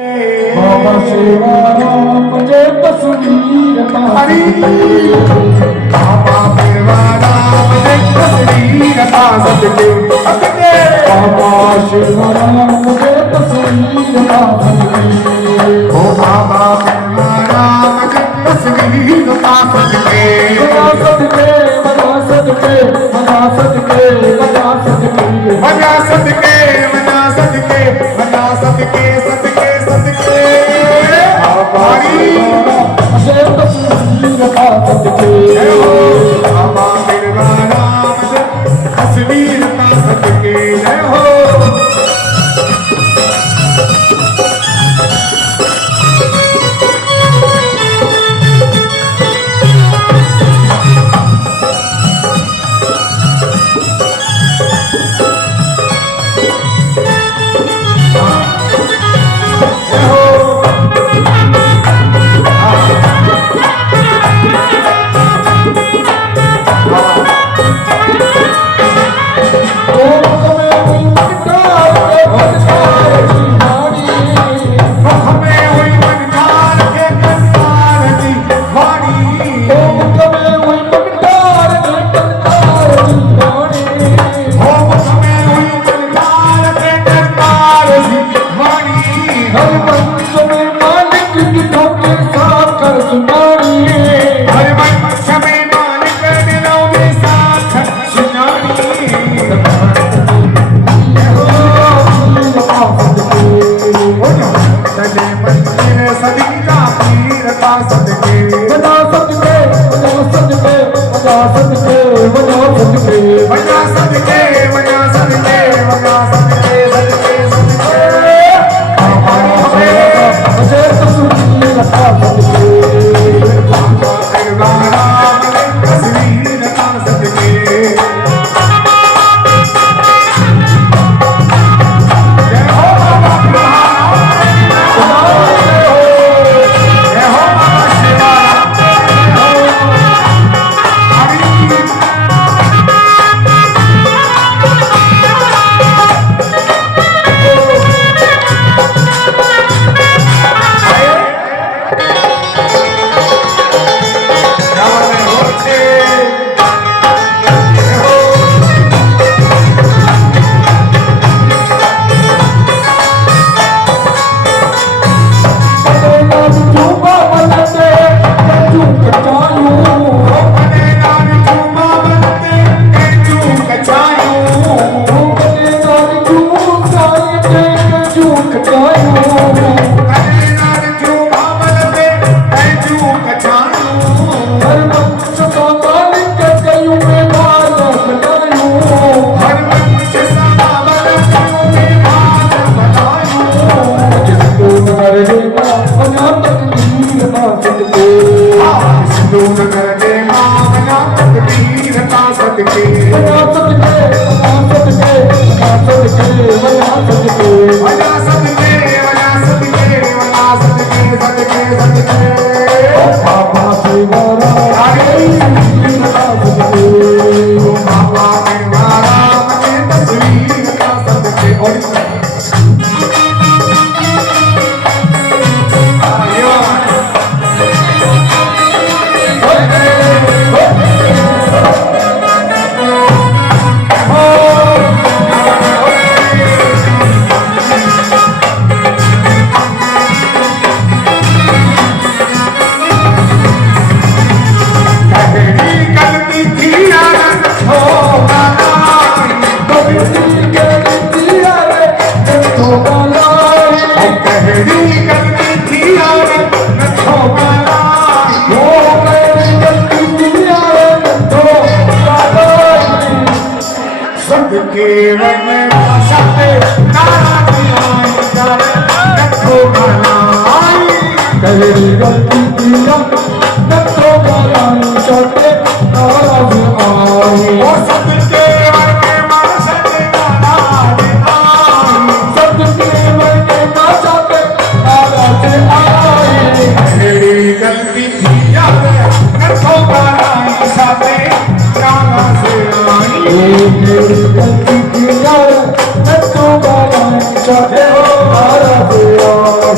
बाबा शिवाराम जय तस्वीर हरी बाबा शिवाराम जय तस्वीर सदके सदके बाबा शिवाराम जय तस्वीर ओ बाबा शिवाराम जय तस्वीर सदके बजा सदके बजा सदके बजा सदके बजा सदके बजा सदके बजा सदके बजा सदके सदके सदके हरी जय तस्वीर सदके बाबा शिवाराम जय तस्वीर सदके जय हो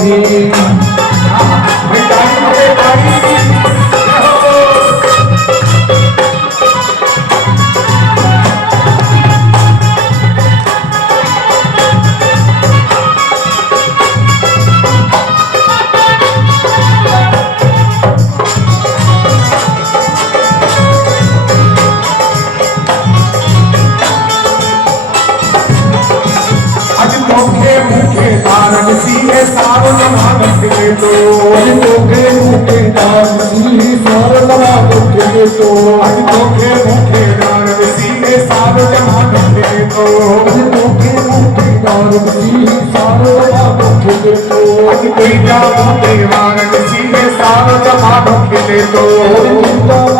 भाई ताली हमें ताली मुखे मुखे तारक सीए सारो जमानत के तो मुखे मुखे दान सी सारला मुखे तो आज मुखे मुखे तारक सीए सारो जमानत के तो मुखे मुखे दान सी सारला मुखे तो आज कोई जाओ देवानक सीए सारो जमानत के तो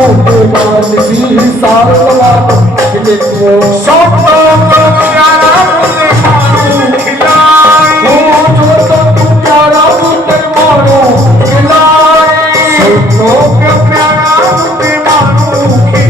मुखे दान सी सारला मुखे तो सब तो प्यारा मुझे मारू खिलाई तो प्यारा मुझे मारू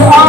I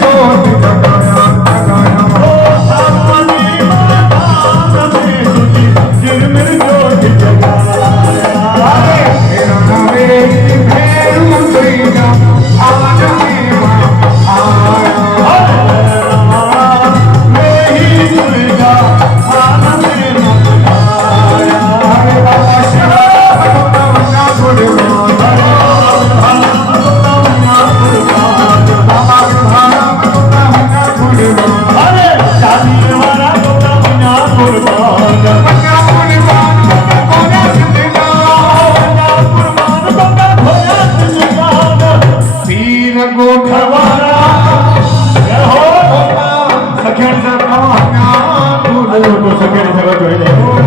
जोत जगाया जगाया मेरा नावे भैरू तुईगा आज मेवा आया बाबा शिवा भगवाना गुरुवार बाबा विभाना भगवाना गुरुवार बन्ना गुरुवार कोना सिद्धिदा पीर गोठवारा सखियाणी साहेब गुरु सगळ्यांनी सगळं जोडले